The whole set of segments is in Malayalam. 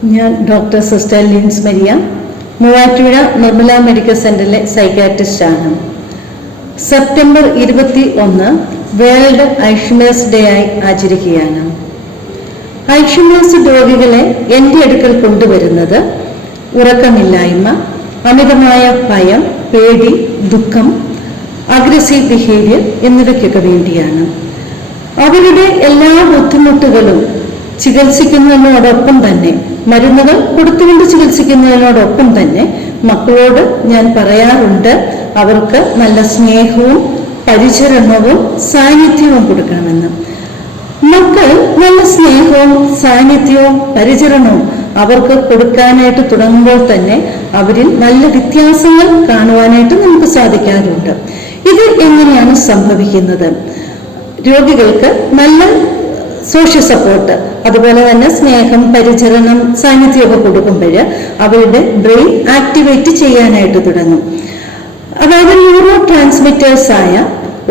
ഞാൻ ഡോക്ടർ സിസ്റ്റർ ലിൻസ് മരിയ, മൂവാറ്റുപുഴ നിർമ്മല മെഡിക്കൽ സെന്ററിലെ സൈക്യാട്രിസ്റ്റാണ്. സെപ്റ്റംബർ 21 വേൾഡ് അൽഷിമേഴ്സ് ഡേ ആയി ആചരിക്കുകയാണ്. അൽഷിമേഴ്സ് രോഗികളെ എൻ്റെ അടുക്കൽ കൊണ്ടുവരുന്നത് ഉറക്കമില്ലായ്മ, അമിതമായ ഭയം, പേടി, ദുഃഖം, അഗ്രസീവ് ബിഹേവിയർ എന്നിവയ്ക്കൊക്കെ വേണ്ടിയാണ്. അവരുടെ എല്ലാ ബുദ്ധിമുട്ടുകളും ചികിത്സിക്കുന്നതിനോടൊപ്പം തന്നെ, മരുന്നുകൾ കൊടുത്തുകൊണ്ട് ചികിത്സിക്കുന്നതിനോടൊപ്പം തന്നെ മക്കളോട് ഞാൻ പറയാറുണ്ട്, അവർക്ക് നല്ല സ്നേഹവും പരിചരണവും സാന്നിധ്യവും കൊടുക്കണമെന്ന്. മക്കൾ നല്ല സ്നേഹവും സാന്നിധ്യവും പരിചരണവും അവർക്ക് കൊടുക്കാനായിട്ട് തുടങ്ങുമ്പോൾ തന്നെ അവരിൽ നല്ല വ്യത്യാസങ്ങൾ കാണുവാനായിട്ട് നമുക്ക് സാധിക്കാറുണ്ട്. ഇത് എങ്ങനെയാണ് സംഭവിക്കുന്നത്? രോഗികൾക്ക് നല്ല സോഷ്യൽ സപ്പോർട്ട്, അതുപോലെ തന്നെ സ്നേഹം, പരിചരണം, സാന്നിധ്യമൊക്കെ കൊടുക്കുമ്പോൾ അവരുടെ ബ്രെയിൻ ആക്ടിവേറ്റ് ചെയ്യാനായിട്ട് തുടങ്ങും. അതായത് ന്യൂറോ ട്രാൻസ്മിറ്റേഴ്സായ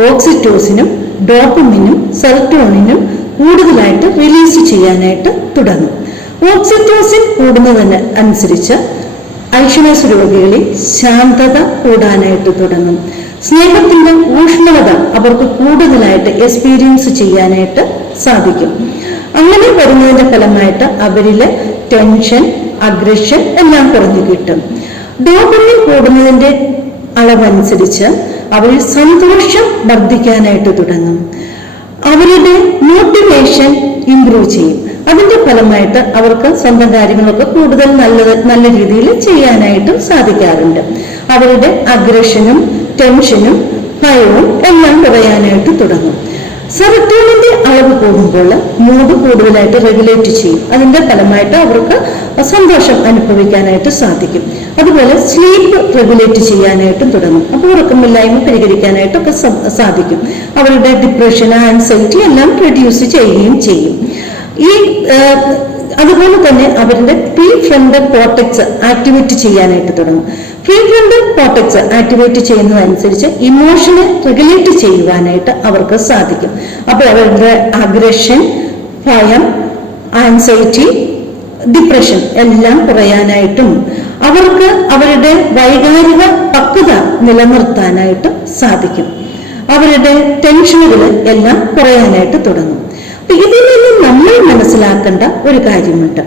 ഓക്സിറ്റോസിനും ഡോപ്പമിനും സെറോട്ടോണിനും കൂടുതലായിട്ട് റിലീസ് ചെയ്യാനായിട്ട് തുടങ്ങും. ഓക്സിറ്റോസിൻ കൂടുന്നതിന് അനുസരിച്ച് അൽഷിമേഴ്സ് രോഗികളിൽ ശാന്തത കൂടാനായിട്ട് തുടങ്ങും. സ്നേഹത്തിന്റെ ഊഷ്മളത അവർക്ക് കൂടുതലായിട്ട് എക്സ്പീരിയൻസ് ചെയ്യാനായിട്ട് സാധിക്കും. അങ്ങനെ വരുന്നതിന്റെ ഫലമായിട്ട് അവരിലെ ടെൻഷൻ, അഗ്രഷൻ എല്ലാം കുറഞ്ഞു കിട്ടും. ഡോപമിൻ കൂടുന്നതിന്റെ അളവനുസരിച്ച് അവരിൽ സന്തോഷം വർദ്ധിക്കാനായിട്ട് തുടങ്ങും. അവരുടെ മോട്ടിവേഷൻ ഇംപ്രൂവ് ചെയ്യും. അതിന്റെ ഫലമായിട്ട് അവർക്ക് സ്വന്തം കാര്യങ്ങളൊക്കെ കൂടുതൽ നല്ല രീതിയിൽ ചെയ്യാനായിട്ടും സാധിക്കാറുണ്ട്. അവരുടെ അഗ്രഷനും ടെൻഷനും ഭയവും എല്ലാം കുറയാനായിട്ട് തുടങ്ങും. സെറോട്ടോണിന്റെ അളവ് കൂടുമ്പോൾ മൂഡ് കൂടുതലായിട്ട് റെഗുലേറ്റ് ചെയ്യും. അതിന്റെ ഫലമായിട്ട് അവർക്ക് സന്തോഷം അനുഭവിക്കാനായിട്ട് സാധിക്കും. അതുപോലെ സ്ലീപ്പ് റെഗുലേറ്റ് ചെയ്യാനായിട്ടും തുടങ്ങും. അപ്പോൾ ഉറക്കമില്ലായ്മ പരിഹരിക്കാനായിട്ടൊക്കെ സാധിക്കും. അവരുടെ ഡിപ്രഷൻ, ആൻസൈറ്റി എല്ലാം റെഡ്യൂസ് ചെയ്യുകയും ചെയ്യും. അതുപോലെ തന്നെ അവരുടെ പ്രീ ഫ്രണ്ടൽ കോർട്ടെക്സ് ആക്ടിവേറ്റ് ചെയ്യാനായിട്ട് തുടങ്ങും. പ്രീ ഫ്രണ്ടൽ കോർട്ടെക്സ് ആക്ടിവേറ്റ് ചെയ്യുന്നതനുസരിച്ച് ഇമോഷനെ റെഗുലേറ്റ് ചെയ്യുവാനായിട്ട് അവർക്ക് സാധിക്കും. അപ്പോൾ അവരുടെ അഗ്രഷൻ, ഭയം, ആൻസൈറ്റി, ഡിപ്രഷൻ എല്ലാം കുറയാനായിട്ടും അവർക്ക് അവരുടെ വൈകാരിക പക്വത നിലനിർത്താനായിട്ട് സാധിക്കും. അവരുടെ ടെൻഷനുകൾ എല്ലാം കുറയാനായിട്ട് തുടങ്ങും. ഇതിൽ നിന്ന് നമ്മൾ മനസ്സിലാക്കേണ്ട ഒരു കാര്യമുണ്ട്.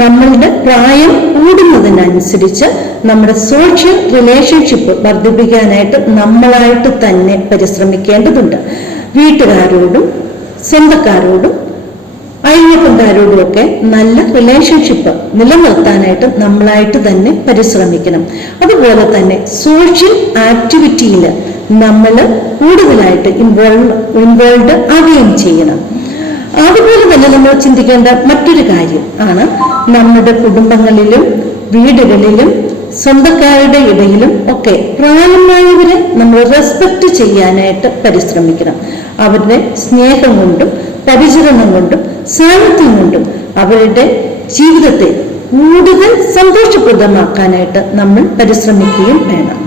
നമ്മളുടെ പ്രായം കൂടുന്നതിനനുസരിച്ച് നമ്മുടെ സോഷ്യൽ റിലേഷൻഷിപ്പ് വർദ്ധിപ്പിക്കാനായിട്ട് നമ്മളായിട്ട് തന്നെ പരിശ്രമിക്കേണ്ടതുണ്ട്. വീട്ടുകാരോടും സ്വന്തക്കാരോടും അയൽവക്കക്കാരോടും ഒക്കെ നല്ല റിലേഷൻഷിപ്പ് നിലനിർത്താനായിട്ട് നമ്മളായിട്ട് തന്നെ പരിശ്രമിക്കണം. അതുപോലെ തന്നെ സോഷ്യൽ ആക്ടിവിറ്റിയിൽ നമ്മൾ കൂടുതലായിട്ട് ഇൻവോൾവ് ആവുകയും ചെയ്യണം. അതുപോലെ തന്നെ നമ്മൾ ചിന്തിക്കേണ്ട മറ്റൊരു കാര്യം ആണ്, നമ്മുടെ കുടുംബങ്ങളിലും വീടുകളിലും സ്വന്തക്കാരുടെ ഇടയിലും ഒക്കെ പ്രായമായവരെ നമ്മൾ റെസ്പെക്ട് ചെയ്യാനായിട്ട് പരിശ്രമിക്കണം. അവരുടെ സ്നേഹം കൊണ്ടും പരിചരണം കൊണ്ടും സാന്നിധ്യം കൊണ്ടും അവരുടെ ജീവിതത്തെ കൂടുതൽ സന്തോഷപ്രദമാക്കാനായിട്ട് നമ്മൾ പരിശ്രമിക്കുകയും വേണം.